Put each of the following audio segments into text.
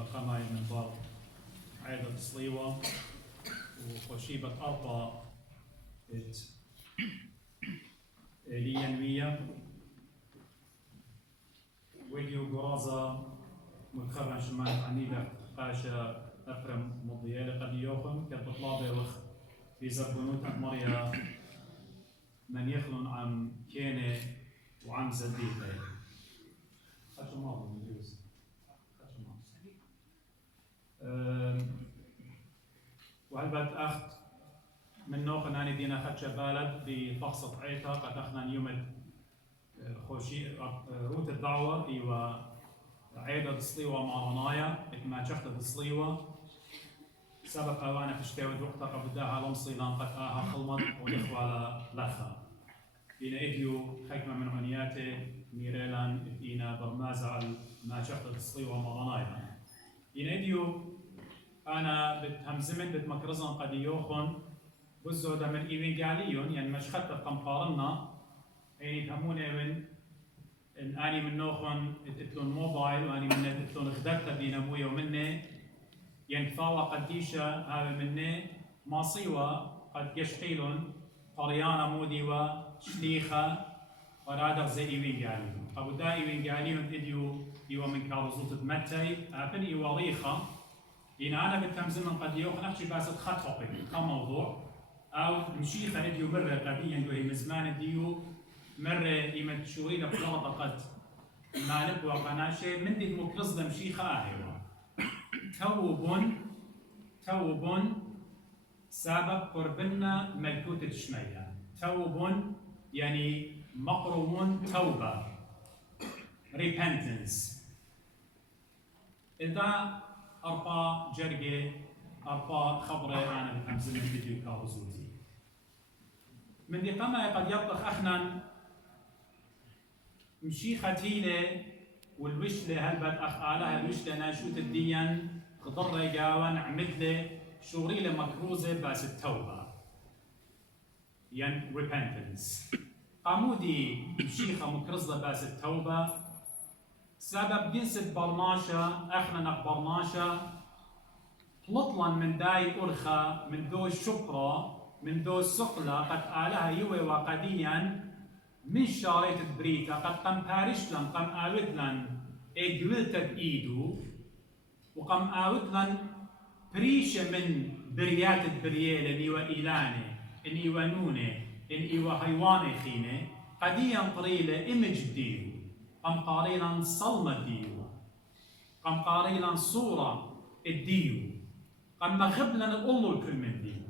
خشيبة قماي من بار عيدة صليوة وخشيبة أرطى لينوية ويديو قرازة متخرج شمال عنيدة قاشة أفرم مضيالة قد يوخم كالبطلابة وخ في زبونوت أمريا من يخلون عن كينة وعن زديدة خشماض من جوز وهلبت أخت من نوخن أني دينا خدش بالد بفقصة عيتا قد أخنا يوم خوشي روت الدعوة إيوا عيدة تصليوة مع رنايا إكما شخت تصليوة سبق أوانا فشتاود وقتا قبداها لمصي لان قد آها خلمت ونخوة على لخا إنا إديو حكمة من عنياته ميريلان إنا برمازة على ما شخت تصليوة مع رنايا إنا إديو أنا بتهمزمن بتمكرزن قد يوخن بزو دا من إيوينجاليون يعني مش خطة قمقارنا يعني تهموني من إن أني من نوخن اتلون موبايل وأني من اتلون غدرتا بين أبويا ومني يعني فاوى قديشة هذا مني ماصيوة قد يشقيلون قريانا موديوة شليخة ورادر زي إيوينجاليون أبو دا إيوينجاليون إديو إيوا من كارزوت متي أبن إيوا ريخة إن أنا بالتمزمن قد يوخن أخشي باسد خطوقي كموضوع أو مشيخة إديو مرة قديا دوهي مزمان إديو مرة إيمت شورينا بلغة قد ما نبوى قناشة من دي مكرزة مشيخة آهيوة توبون سبب قربنا ملكوت الشمية توبون يعني مقرومون توبة repentance إذا أربع جرجة أربع خبرة أنا بتمزل الفيديو كارزوتي من دي قمة قد يطلق أخنا مشيخة تيلة والوشلة هلبت أخ آلها الوشلة ناشوت الدين قدر يقاون عمدلة شوريلة مكروزة باس التوبة يعني repentance قامودي مشيخة مكرزة باس التوبة سبب جنسة برناشة اخنا نق برناشة طلطلا من داي أرخى من دو الشبرة من دو السقلة قد آلها يوي وقديا من شاريت بريتا قد قم بارشلن قم آودلن إجولتت إيدو وقم آودلن بريشة من بريات بريالة نيوا إيلاني نيوا نونة نيوا حيواني خينة قديا طريلة إمج ديو قم قاريلا صلمة ديو قم قاريلا صورة الديو قم مغبلن الأولو الكل من ديو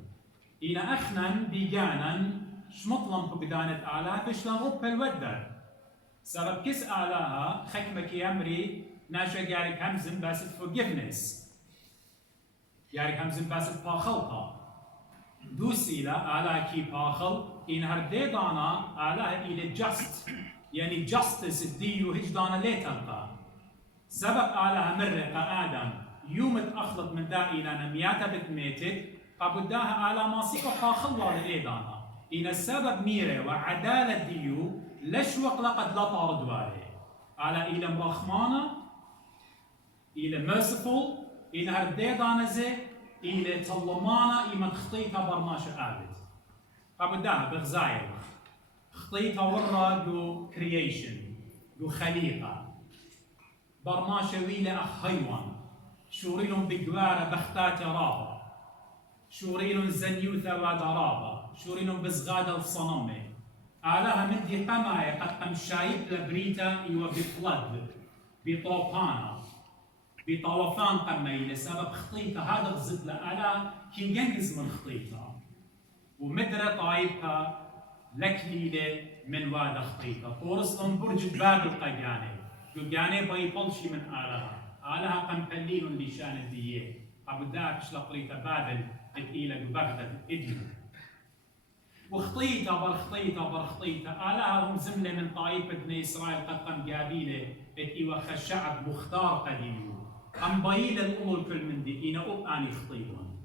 إنا أخنا بيجانا شمطلن بقدانة آلها بشلن رب الودر سبب كس آلها خكمك يامري ناشا يارك همزن باسد forgiveness يارك همزن باسد باخلطا دوسيلا آلها كي باخل إن هردي دانا آلها إلى just يعني justice الديو هجدانا ليتلقى سبب آلها مرقة آدم يوم تأخلط من دا إلى نمياتا بتميتت قبداها آلها ماصيقة باخلوا لإيدانا إن السبب ميرة وعدالة ديو لشوق لقد لا طارد واري على إلى مرخمانة إلى merciful إلى هردي دانزة إلى طلمانة إما خطيتها برناشة آبد قبداها بغزايا خطيتها ورا دو creation دو خليقة برناشة ويلة أخ حيوان شوريلهم بقوارة بختات رابا شوريلهم زنيوثة ودرابا شوريلهم بزغادة الصنمة آلها مدي قماية قد قم شايب لبريتا إيوا بفلد بطوبانا بطوفان قمي لسبب خطيطة هذا غزت لآلها كين ينجز من خطيطة ومدرة طايبها لكليلة من واد خطيطة طورسهم برج باب القيانة يقاني بيطلشي من آلها قم قليل لشان الدية قبدا بشلا قريتا بابل الإيلة ببغداد إديو وخطيطة برخطيطة آلها هم زملة من طائفة بني إسرائيل قد قم جابيلة إيوا خشعب مختار قديمو قم بايلة الأمور كل من دي إينا أبقاني خطيطون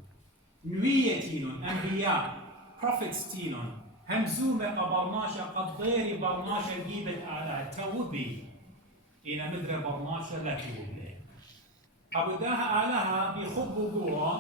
نوية تيلون أنبياء prophets تيلون همزومة برناشة قد غيري برناشة جيبت آلها توبي إينا مدرة برناشة لا توبي قبوداها آلها بيخبوا جوا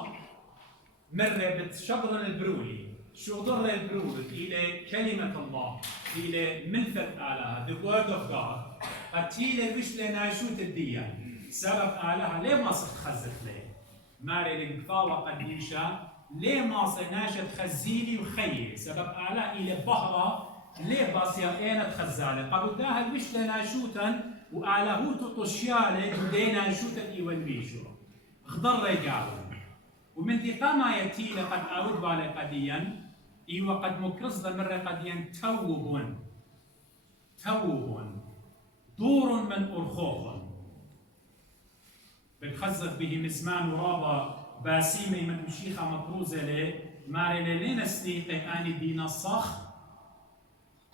مرة بتشبرن البرولي شو ضر البرول إلى كلمة الله إلى ملفت آلها the word of God قتيلة وش لنا شو تديا سبب آلها ليه ما خزت ليه ماري القطاوة قديشة ليه ما ناشد خزيلي وخيي سبب آلها إلى بهرة ليه باسيا اينا تخزالة قبوداها وش لنا شوتا وآلهو تطشيالة ودينا شوتا إيوان بيشو خضر رجالهم ومن ذي قما يتيل قد أود بالي قديا إيوه قد مكرز مرة قديا توبون دور من أرخوخ بتخزف به مسمان ورابا باسيمي من مشيخة مطروزة لي ماري لين سنيقي أني دينا الصخ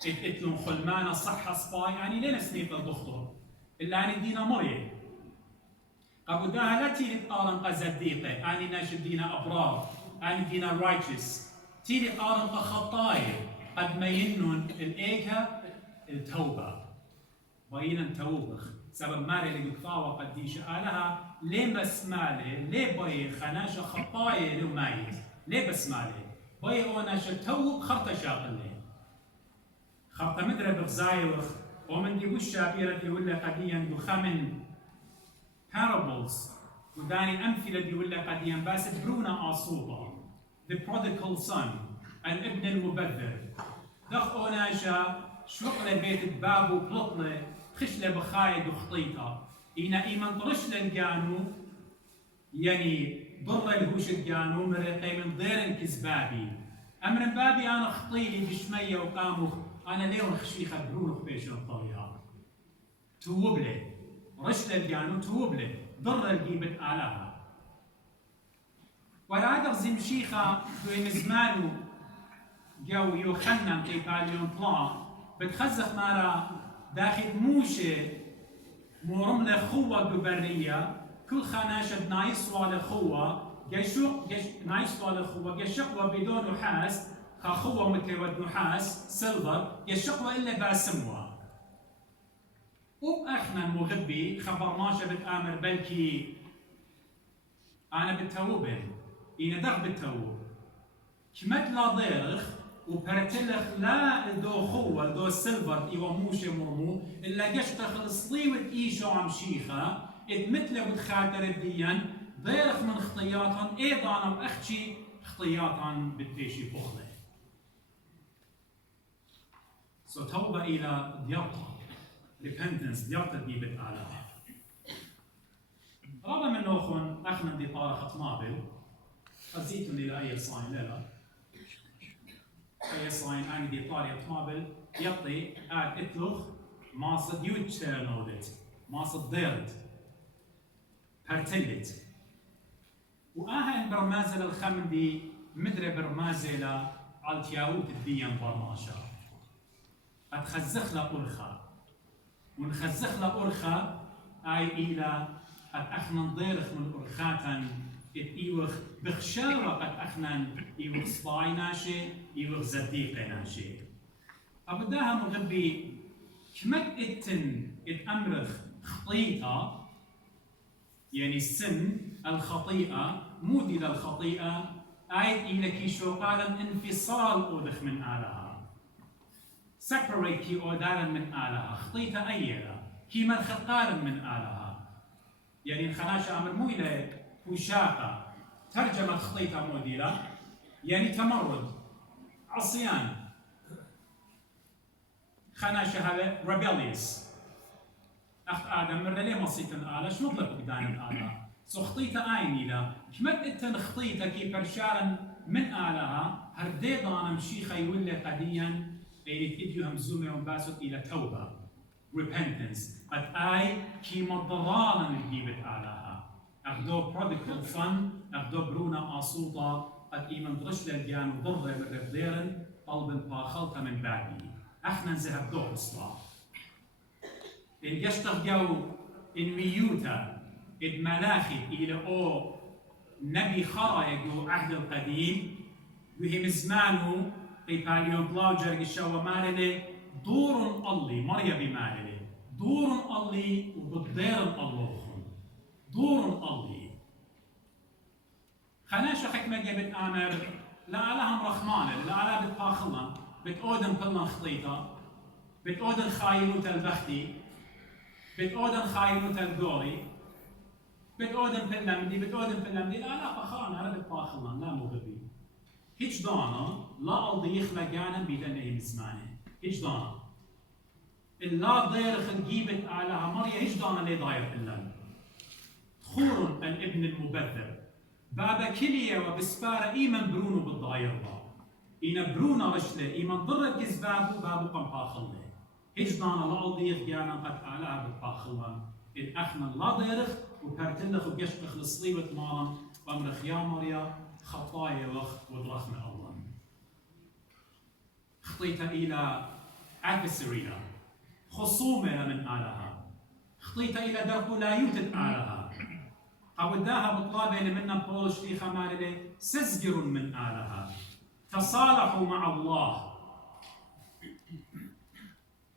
اتلون خلمانا صحة سباي يعني لين سنيقي الدكتور إلا أني دينا مريم قبوداها لا تيلي تقارن قزديقة أني ناشد دينا أبرار أني دينا رايتشس تيلي قارن قخطايا قد ما ينون الإيكا التوبة باينا توبخ سبب ماري اللي بقطاوة قديشة آلها ليه بسمالي ليه باي خناشة خطايا لو مايت ليه بسمالي باي أوناشة توب خرطة شاقلي خرطة مدرة بغزايوخ ومن دي وش شابيرة دي ولا قديا دو خمن parables وداني أمثلة دي ولا قديا بس برونا آصوبة the prodigal son الابن المبذر دخ أوناشة شوقلة بيت الباب وبلطلة خشلة بخايد وخطيطة إينا إيمان طرشلة الجانو يعني ضر الهوش الجانو مرقي من ضير الكزبابي أمر بابي أنا خطيلي بشمية وقاموخ أنا ليون خشيخة برونخ بيش الطريقة توبلي رشلة الجانو توبلي ضر الجيبت آلها ولا أدغ زمشيخة في مزمانو جو يوخنن في باليون طلع بتخزخ مارا داخل موشة مرملة خوة جبرية كل خناشة نايس ولا خوة نايس ولا خوة يشقوى بدون نحاس خوة متود نحاس سيلفر يشقوى إلا باسموها وبأخنا المغبي خبرناش بتآمر بلكي أنا بالتوبة إنا دغ بالتوب كمت لا ضيرخ وبرتلخ لا دو خوة دو سيلفر إيوا موشة مرمو إلا قشتخ الصليوة إيشو عم شيخة إذ مثل بتخاطر الديان ضيرخ من خطياتهم إيضا بأختي خطياتهم بتبيشي بخلة توبة إلى ديارتها repentance ديارتها دي بتعالى رابع من نوخن أخنا دي طارخ طنابل أزيتم إلى أي صاين لا أي صاين أنا دي طارخ طنابل يعطي آد إتلوخ ماصد يوتشيرنودت ماصد ضيرت هرتلت وآها إن برمازل الخمن دي مدري برمازلة على تياوت الديان برماشا أتخزخ لا أرخا ونخزخ لا أرخا أي إلى قد أخنا ضيرخ من أرخاتا إيوخ بخشارة قد أخنا إيوخ صباي ناشي إيوخ زديق ناشي أبداها مغبي كمت إتأمرخ خطيئة يعني السن الخطيئة مودي للخطيئة آية إلى كيشو قالا انفصال أودخ من آلها separate كي أودارا من آلها خطيئة أيلا كي من خطارا من آلها يعني الخناشة أمر مو إلى وشاقة ترجمة خطيئة موديلة يعني تمرد عصيان خناشة هذا rebellious أخت آدم مرة ليه مصيت الآلة شو مطلق بدان الآلة سو خطيئة آيني لا كمت إتن خطيئة كي برشارا من آلها هرديضانا مشيخة يولي قديا إلي تديوهم زومي ومباسط إلى توبة repentance قد آي كي مضرانا نجيبت آلها أخدو prodigal son أخدو برونا آصوطة قد إيمن درش للجان وضرر من رفضيرن طلب باخلطة من بعدي أخنا نزهب دو إصلاح إن يشتغ جو إن ميوتا إن ملاخي إلى أو نبي خرا يجو عهد القديم وهم زمانه قيباليون بلاوجر الشوا مالني دور الله مريا بمالني دور الله وبدير الله دور الله خناش حكمة جابت آمر لا لهم رخمانة لا لا بتباخلن بتأودن كلن خطيطة بتأودن خايلوت البختي بتأودن خايلوت الجوري بتأودن بلمدي لا بخان أنا بتباخلن لا مغربي هيج دانا لا أرضي يخلق جانا بدن أي مزمانة هيج دانا اللا ضير خلقيبت على مريا هيج دانا لي ضاير إلا خور الابن المبذر بابا كلية وبسبارة إيمن برونو بالضاير با إينا برونا رشلة إيمن ضرر كزبابو بابو قم باخلة هيج دانا لا أرضي يخجانا قد أعلاها بتباخلن إن أخنا لا ضيرخ وكارتلخ وقشقخ لصليبة مالا وأمرخ يا مريا خطايا وخ ودرخم الله خطيت إلى adversary خصومة من آلها خطيت إلى درب لا يوجد آلها أوداها بطلابة لمنا بولش في خمالة سزجر من آلها تصالحوا مع الله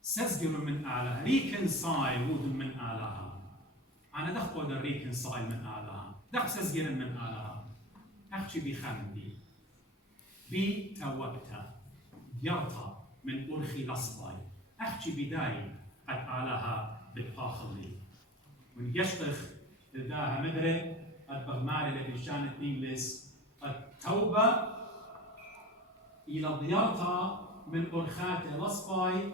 سزجر من آلها ريكنسايل وود من آلها أنا دخل الريكنسايل من آلها دخل سزجر من آلها أخشي بخمدي بتوبتا يرتا من أرخي لصباي أخشي بداي قد آلها بالفاخلي ونجشتخ لداها مدري البغماري اللي شانت إنجلس التوبة إلى ضيارتا من أرخات لصباي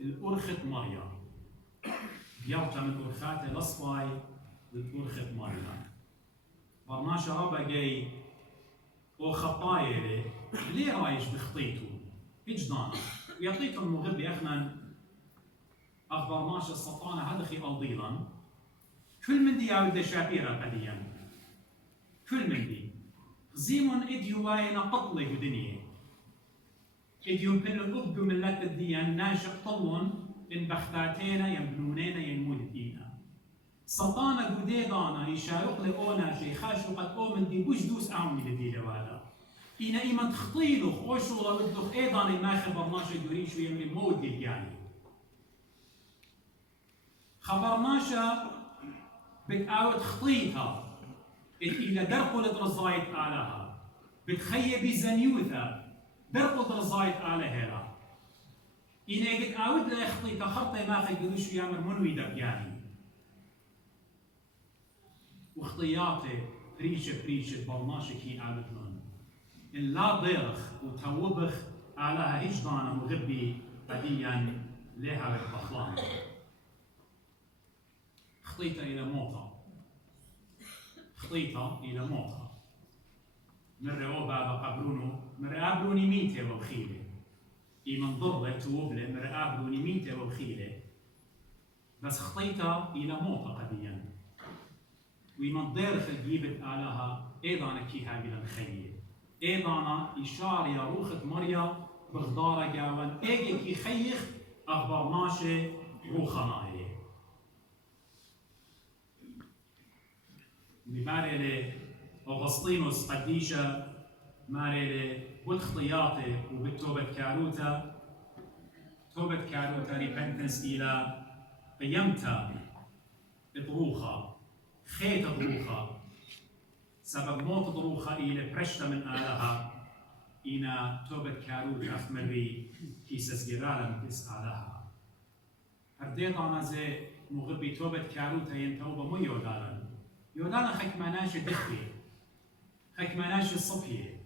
الأرخت مريم ضيارتا من أرخات لصباي الأرخت مريم برناشا رابا جاي وخطايا ليه رايش بخطيتو هيج دانا يعطيكم المغربي اخنا اخبرناش السلطانه هدخي الضيلا كل من دي يعود شابيرا قديا كل من دي زيمون اديو واينا قطله دنيا اديو بلو ابدو ملات الديان ناشق طلون ان بختاتينا ينبنونينا ينمود دينا سلطانة قدي دانا يشارق لأونا شي خاشو قد أومن دي بوش دوس أعمي لدي لوالا إينا إيمان تخطيلو خوشو لردخ إيضاني ما خبرناش يوريشو يملي مود يعني خبرناشا بتقاوت خطيتها إلى درقو لدرزايت آلها بتخيبي زنيوثا درقو درزايت آلها إينا بتقاوت لخطيتها خطي ما خيقولوشو يامر منويدك يعني واختياطي بريشة برناشكي عالتنون إن لا ضيرخ وتوبخ على هجدانا مغبي بديا لها بالبخلان خطيطة إلى موطة مرة بابا قبرونو مرة قبروني ميتة وبخيلة إيمن ضرة توبلة مرة قبروني ميتة وبخيلة بس خطيطة إلى موطة قديا ويمن ضير خلقيبت آلها إيضانا كي هاقل الخيل إيضانا إشار يا روخة مريا بغدارة جاوان إيجي كي خيخ أخبرناشي روخناهي بماري أغسطينوس قديشة ماري بالخطياطي وبالتوبة كاروتا توبة كاروتا ريبنتنس إلى قيمتا ضروخة خيط ضروخة سبب موت ضروخة إلى برشتة من آلها إنا توبة كاروتا أخمري كيسس جرالا مكس آلها هرديت أنا زي مغبي توبة كاروتا ينتوبة مو يودالا خكماناش دخلي خكماناش الصفية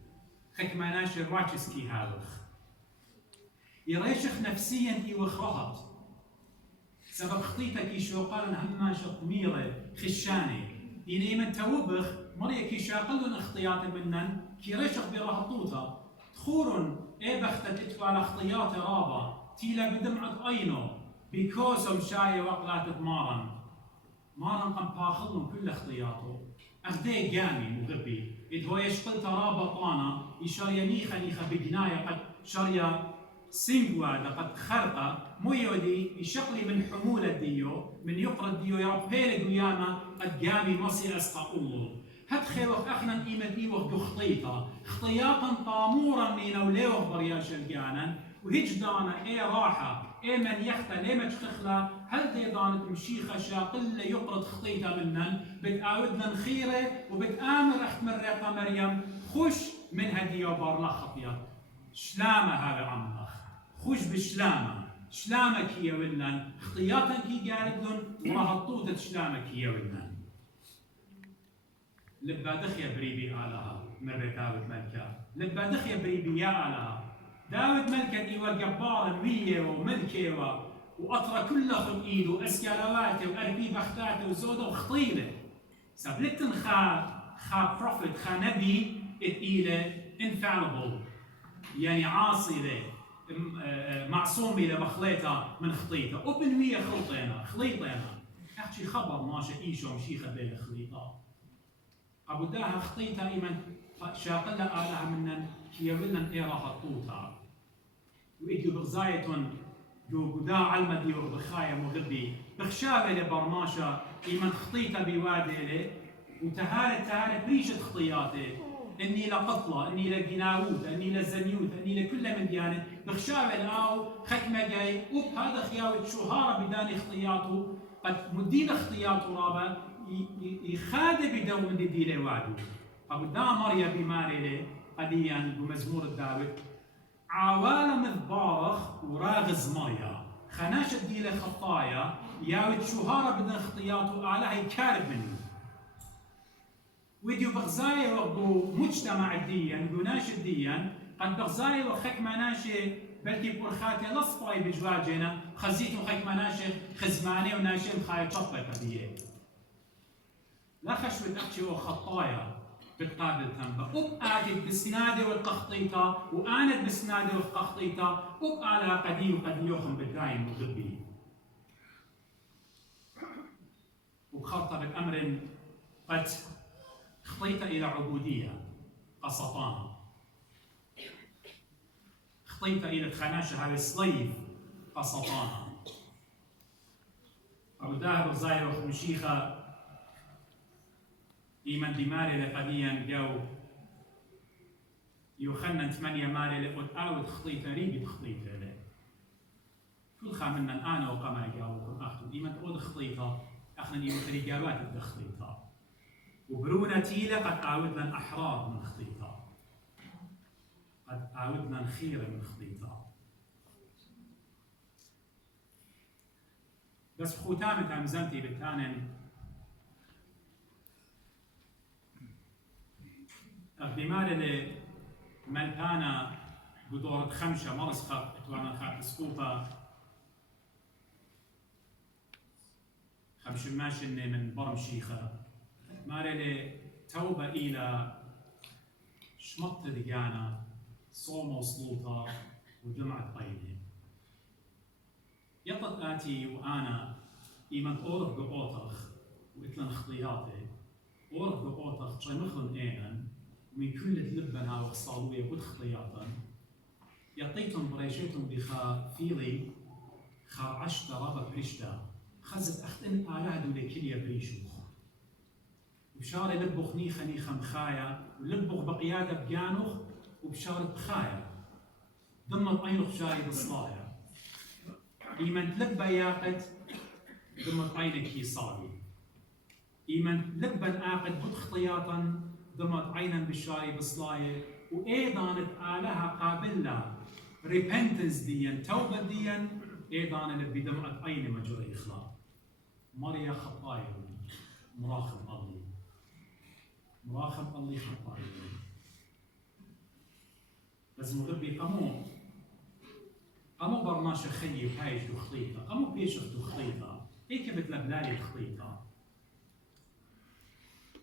خكماناش الراجسكي هالخ يريشخ نفسيا يوخرهط سبب خطيتك يشوقان هماش طميرة خشانة إن إيمن توبخ مريا كي شاقلن اختيات منن كي ريشخ برهطوتا تخورن إيبختت إتفال اختيات رابا تيلا بدمعة أينو بكوسم شاية وقلات مارن قم باخلن كل اختياته أخدي جامي مغبي إذ هو يشقل ترابا طانا يشاريا نيخا بجناية قد شاريا سينغوا لقد خرقة ميودي يشقلي من حمولة ديو من يقرأ ديو يا رب هيلي قيامة قد جامي مصي أسقى الله هد خيوخ أخنا إيمة إيوخ دو خطياطا طامورا مينا وليوخ برياش الجانا وهج دانا إيه راحة ايمن يختا ليما تشخخلا هل دي دانت مشيخة شاقلة يقرض خطيتها منن بتآودنا خيرة وبتآمر اخت مريقة مريم خش من هدية وبارنا خطيات شلامة هذا عمخ خش بشلامة شلامك هي ولن خطياتك هي قاردن ورهطوتة شلامك هي ولن لبا دخيا بريبي آلها مرة داود ملكا لبا دخيا بريبي يا آلها داود ملكا إيوا جبارا ويا وملكة وأطرى كل خل إيد وأسكالواته وأربي بختاته وزودة وخطيلة سبلتن خا بروفيت خا نبي إتقيلة infallible يعني عاصلة معصومة لمخليتها من خطيتها وبنوية خليطينا أحكي خبر ماشي إيشو مشيخة بين خليطة أبو داها خطيتها إيمن شاقلة آلها منن هي ولن إيرا خطوتها وإيديو بغزايتون جو قدا علمدي وبخايا مغبي بخشابة لبرماشة إيمن خطيتها بوادي وتهالت بريشة خطياتي إني لقطلة إني لجناوت إني لزنيوت إني لكل من ديانة بخشابة الآو خكمة جاي هذا خياوة شهارة بداني خطياته قد مدين خطياته رابا يخادع بدو من دي وعدو أبو دا مريا بماري قديا بمزمور الداود عوالم الضارخ وراغز مريا خناشة دي خطايا ياوت شهارة بدن خطياته على هي كارب منه ويديو بغزايا وقو مجتمع الديان قناش الديان قد بغزايا وخك مناشي بلكي برخاتي لصفاي بجواجنا خزيتو خك مناشي خزماني وناشي مخاي شطبة قديه لا خشوة أحكي وخطايا بتقابل تنبا آتت بسنادي والقخطيطة وآنت بسنادي والقخطيطة على قدي وقد يوخم بالدايم وغبي وخطة بالأمر قد خطيت إلى عبودية قسطانة خطيت إلى الخناشة هذا سليف قسطانة أبو داهر وزاير وخمشيخة إيمان دماري لقديا جو يوخنن 8 ماري لقد آود خطيت ريبي خطيت له كل خامنا أنا وقما جاوكم أختو إيمان تقول خطيطة أخنا إيمان رجالات الخطيطة وبرونا تيلة قد آودنا أحرار من خطيطة قد آودنا خيرة من خطيطة بس ختامة همزمتي بالتانن الدمار اللي ملقانا بدورة خمسة مرسخة اتوانا خاط سقوطة خمش ماشن من برم شيخة مارلي توبة إلى شمط دقانا صوم وصلوطة ودمعة قيدي يطت آتي وأنا إيمان أورف بقوطخ وإتلن خطياتي أورف بقوطخ شمخلن إينن من كل لبنا وخصالوية بود خطياتا يعطيتهم بريشتهم بخا فيلي خا عشتا رابا بريشتا خزت أختن آلها دولي كليا بريشوخ وبشاري لبخ نيخا نيخا مخايا ولبخ بقيادة بجانوخ وبشارة بخايا ضمن عينوخ شاري بصلايا إيمان تلبا ياقت ضمن عينك يصابي إيمان لبا آقت بود خطياتا ضمت عينا بالشاري بصلاية وأيضا آلها قابلة repentance ديا توبة ديا أيضا بدمعة عين مجرى إخلاء مريا خطايا مراخم الله مراخم الله خطايا بس مغبي قامو برناشة خيي وهايش دو خطيطة قامو بيشخ دو خطيطة هيك بتلبلالي خطيطة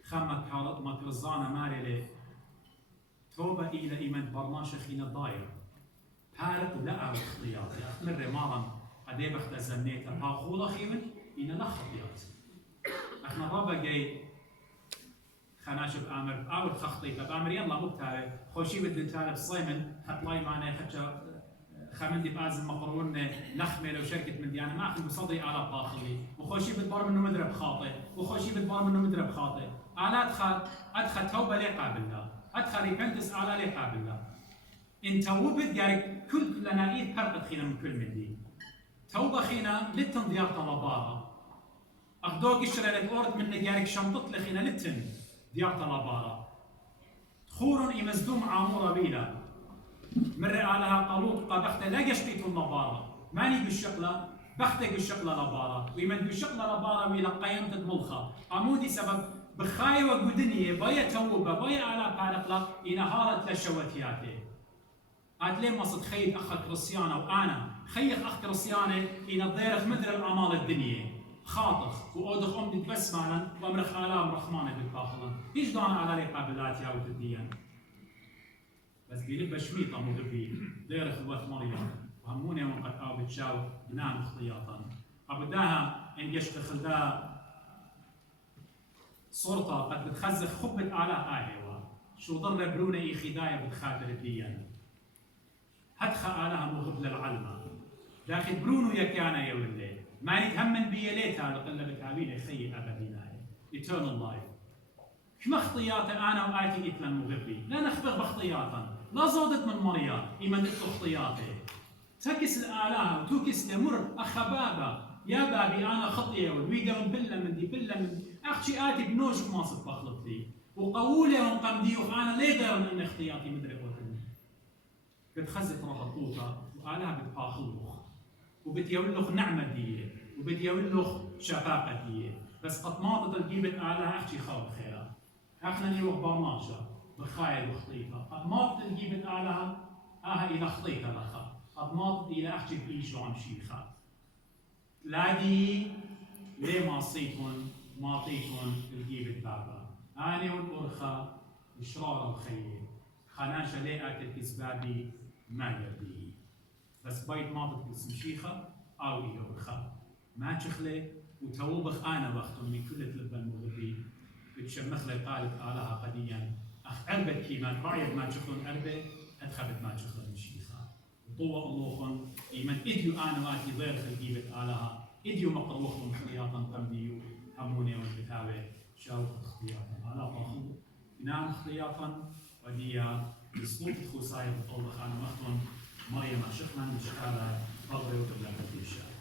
خامت حالت مكرزانة مارلي توبة إلى إيمان برناشة خينا ضاير بارك لا خطيات مرة مارا قدي بخت زنيتها باخولا خيمن إنا لا خطيات احنا رابا جاي خناشب آمر أول خطيطة بآمر يلا مبتاري خوشي بدن تارب صيمن حطلاي معنا خدشة خمندي بازم مقرون لخمة لو شركة من ديانا ما أخذ بصدري آلات داخلي وخوشي بتبار منه مدرب خاطئ وخوشي بتبار منه مدرب خاطئ آلات أدخل توبة لي قابلها أدخل ريبنتس آلة لي قابلها إن توبت يعني كل لنائيد فرقت خينا من كل من دي توبة خينا لتن ديارتا لبارا أخدوك إشرا للأورد من نجارك شنطت لخينا لتن ديارتا لبارا خور يمزدوم عامورة بيلا مرة علىها قلوط قبخت لا قشتيت النبارة ماني بالشقلة بختك بالشقلة لبارة ويمد بالشقلة لبارة ويلا قيمت الملخة عمودي سبب بخاي وقدنية بيا توبة بيا على بارقلة إنهارت لشواتياتي أتلي ما صد خيد أخ كريستيانة وأنا خيخ أخ كريستيانة إن الضيرخ مدر الأعمال الدنيا خاطخ وأودخ أمدي تبسمانا وأمرخ آلام رحمانة بالباخلة إيش دانا على قابلات يا وديان بس بيلبى شميطة مغبي ديرخ الوث مريم وهموني من قد أو بتشاو بنام اختياطا أبداها إن يشت خلدا صورته قد بتخزخ خبة آلاء آهوا شو ضر برونا إي خدايا بتخاطر الديان هدخ آلها مغب للعلمة داخل برونو يكانا يا ولي ما يتهمن بيليتها لقلة بتعبين خي أبديناي eternal life كما اختياطي أنا وآتي إتلا مغبي لا نخبر باختياطا لا زودت من مريا إيمان دكتو اختياطي تكس الآلهة وتوكس تمر أخبابا يا بابي أنا خطية والويدا بلا من دي بلا من أختي آتي بنوجك ما صد بخلط لي وقولي ومقمدي وأنا ليه دار من اختياطي مدري قوتني بتخزت روح الطوطة وآلهة بتباخلوخ وبتيولخ نعمة دي وبتيولخ شفاقة دي بس قد ما تجيبت آلهة أختي خاوة خيرا احنا نروح برماشة بخايل وخطيطة قد ما تجيبت آلهة إلى خطيطة لخا قد ما إلى أختي بإيشو عم شيخا لادي ليه ما صيتون ما طيتون تجيبت بابا أنا والأرخة إشرار الخير خناشة ليه أكل كسبابي ما يبي بس بيت ما تتكسم شيخة أو إلى أرخة ما تشخلي وتوبخ أنا وقت من كل تلبى المغربي بتشمخ لي قالت آلها قديا أخ أربت كيما رأيت ما تشخلون أربة أدخبت ما تشخلون شيخة وطوة اللوخن إيمان إديو أنا واتي غير خلقيبة آلها إديو مقروخهم اختياطا قمديو هموني والكتابة شاوخ اختياطا آلا فاخو نام اختياطا وديا بسلوط الخوصاية بطوبخ أنا مختن مريم شخنا مشكالة فضل وتبلغ الشارع